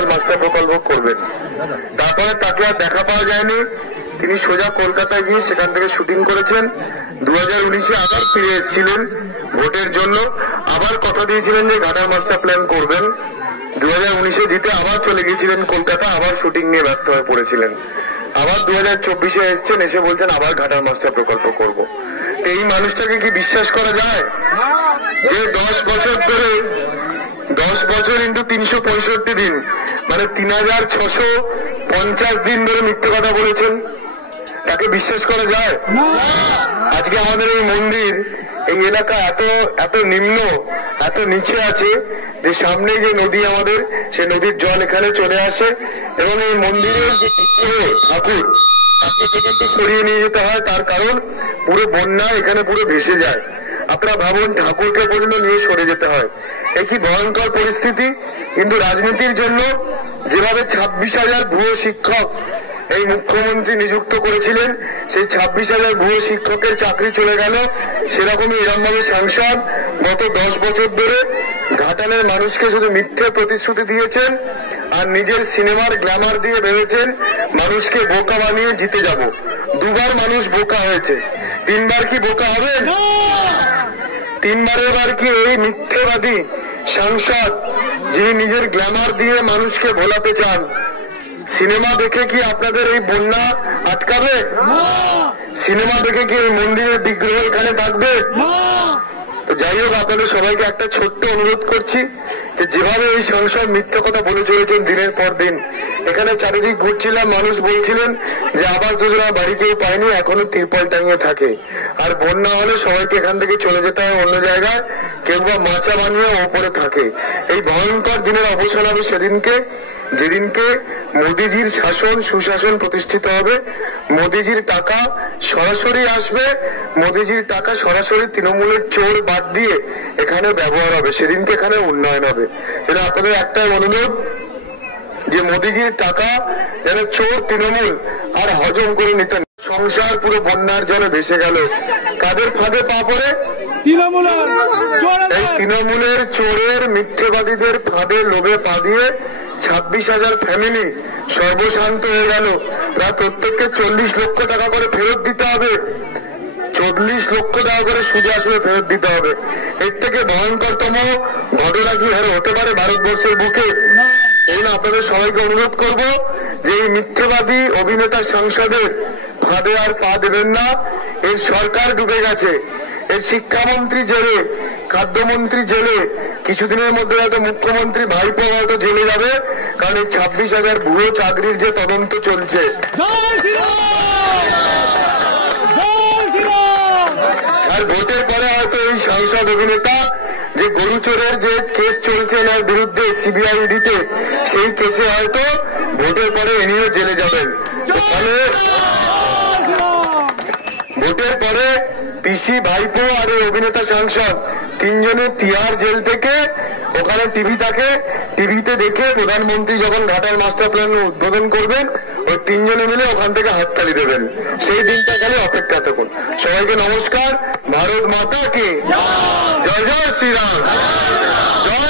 Ghatal master প্রকল্প করবেন। তারপরে তাকে আর দেখা পাওয়া যায়নি। তিনি সোজা কলকাতায় গিয়ে সেখান থেকে শুটিং করেছেন। 2019-এ আবার ফিরে এসেছিলেন ভোটের জন্য, আবার কথা দিয়েছিলেন যে ঘাটাল মাস্টার প্ল্যান করবেন। 2019-এ জিতে আবার চলে গিয়েছিলেন কলকাতা, আবার শুটিং নিয়ে ব্যস্ত হয়ে পড়েছিলেন। আবার 2024-এ এসছেন, এসে বলছেন আবার ঘাটাল মাস্টার প্রকল্প করব। এই মানুষটাকে কি বিশ্বাস করা যায় যে 10 বছর ধরে 10 বছর ইন্টু 365 দিন মানে 3650 দিন ধরে মিথ্যে কথা বলেছেন? তাকে বিশ্বাস করা যায়? আজকে আমাদের এই মন্দির, এই এলাকা এত নিম্ন, এত নিচে আছে যে সামনে যে নদী আমাদের, সেই নদীর জল এখানে চলে আসে এবং এই মন্দিরের যে ঠাকুর থেকে সরিয়ে নিয়ে যেতে হয়। তার কারণ পুরো বন্যা এখানে পুরো ভেসে যায়। আপনারা ভাবুন, ঠাকুরকে পর্যন্ত নিয়ে সরে যেতে হয়। এই কি ভয়ঙ্কর পরিস্থিতি। কিন্তু রাজনীতির জন্য যেভাবে 26,000 ভুয়ো শিক্ষক এই মুখ্যমন্ত্রী নিযুক্ত করেছিলেন, সেই 26,000 ভুয়ো শিক্ষকের চাকরি চলে গেল। সেরকমই এরকম ভাবে সাংসদ গত 10 বছর ধরে ঘাটালের মানুষকে শুধু মিথ্যে প্রতিশ্রুতি দিয়েছেন আর নিজের সিনেমার গ্ল্যামার দিয়ে ভেবেছেন মানুষকে বোকা বানিয়ে জিতে যাব। 2বার মানুষ বোকা হয়েছে, 3বার কি বোকা হবে? 3বারের বার কি এই মিথ্যেবাদী সাংসদ, যিনি নিজের গ্ল্যামার দিয়ে মানুষকে ভোলাতে চান, সিনেমা দেখে কি আপনাদের এই বন্যা আটকাবে? সিনেমা দেখে কি এই মন্দিরের বিগ্রহ এখানে থাকবে? তো যাই হোক, আপনাদের সবাইকে একটা ছোট্ট অনুরোধ করছি যে যেভাবে এই সংসদ মিথ্যে কথা বলে চলেছেন দিনের পর দিন, এখানে চারিদিক ঘুরছিলাম, মানুষ বলছিলেন যে আবাস যোজনা বাড়ি কেউ পায়নি, এখনো তিরপল টাঙিয়ে থাকে। আর বন্যা হলে সবাইকে এখান থেকে চলে যেতে হয় অন্য জায়গায়, কেউ বা মাচা বানিয়ে ওপরে থাকে। এই ভয়ঙ্কর দিনের অবসান হবে সেদিনকে, যেদিনকে মোদিজির শাসন সুশাসন প্রতিষ্ঠিত হবে। মোদিজির টাকা সরাসরি আসবে, মোদিজির টাকা সরাসরি তৃণমূলের চোর বাদ দিয়ে এখানে ব্যবহার হবে, সেদিনকে এখানে উন্নয়ন হবে। এটা আপনাদের একটাই অনুরোধ যে মোদিজির টাকা যেন চোর তৃণমূল আর হজম করে নিতেন। সংসার পুরো বন্যার জলে ভেসে গেল। কাদের ফাঁদে পা পড়ে? এই তৃণমূলের চোরের মিথ্যেবাদীদের ফাঁদে লোভে পা দিয়ে 26,000 ফ্যামিলি সর্বশান্ত হয়ে গেল। প্রায় প্রত্যেককে 40 লক্ষ টাকা করে ফেরত দিতে হবে। 40 লক্ষ টাকা করে সুদে আসলে ফেরত দিতে হবে। এর থেকে ভয়ঙ্করতম ঘটনা কি হতে পারে ভারতবর্ষের বুকে? এই না, আপনাদের সবাইকে অনুরোধ করব যে এই মিথ্যেবাদী অভিনেতা সাংসদের ফাঁদে আর পা দেবেন না। এর সরকার ডুবে গেছে, এর শিক্ষামন্ত্রী জেলে, খাদ্যমন্ত্রী জেলে, কিছুদিনের মধ্যে হয়তো মুখ্যমন্ত্রী ভাইপো হয়তো জেলে যাবে, কারণ এই 26,000 ভুয়ো চাকরির যে তদন্ত চলছে। আর ভোটের পরে হয়তো এই সাংসদ অভিনেতা যে গরু চোরের যে কেস চলছে এনার বিরুদ্ধে সিবিআই ইডিতে, সেই কেসে হয়তো ভোটের পরে ইনিও জেলে যাবেন। ফলে ভোটের পরে পিসি, ভাইপো আর অভিনেতা সাংসদ তিনজনে তিহার জেল থেকে ওখানে টিভি থাকে, টিভিতে দেখে প্রধানমন্ত্রী যখন ঘাটাল মাস্টার প্ল্যান উদ্বোধন করবেন, ওই তিনজনে মিলে ওখান থেকে হাততালি দেবেন। সেই দিনটা খালি অপেক্ষা থাকুন। সবাইকে নমস্কার। ভারত মাতা কি জয়। জয় শ্রীরাম। জয়